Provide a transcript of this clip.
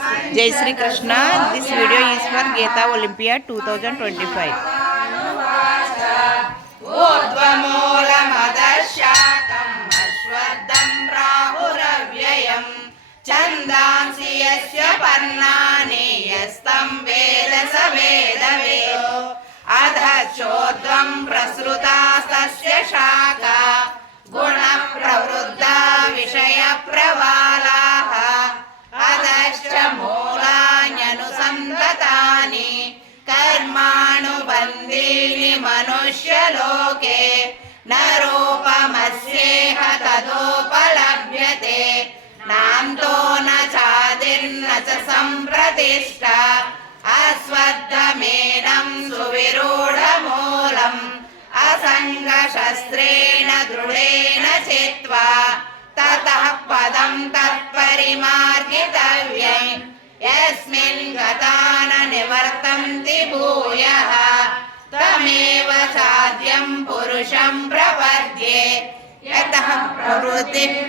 Jai Sri Krishna. This video is for Geeta Olympiad 2025. छन्दांसि यस्य पर्णानि यस्तं वेद स वेदवेदो अधश्चोर्ध्वं प्रसृतास्तस्य शाखा गुणप्रवृद्धा विषयप्रवालाः अधश्च मूलान्यनुसन्ततानि कर्मानुबन्धीनि मनुष्यलोके न रूपमस्येह तदोपलभ्यते नान्तो न चादिर्न च सम्प्रतिष्ठा अस्वत्थमेनं सुविरूढमूलम् असङ्गशस्त्रेण दृढेन चित्वा ततः पदं तत्परिमार्गितव्यं यस्मिन् गता न निवर्तन्ति भूयः तमेव साध्यं पुरुषं प्रपद्ये यतः प्रवृत्तिः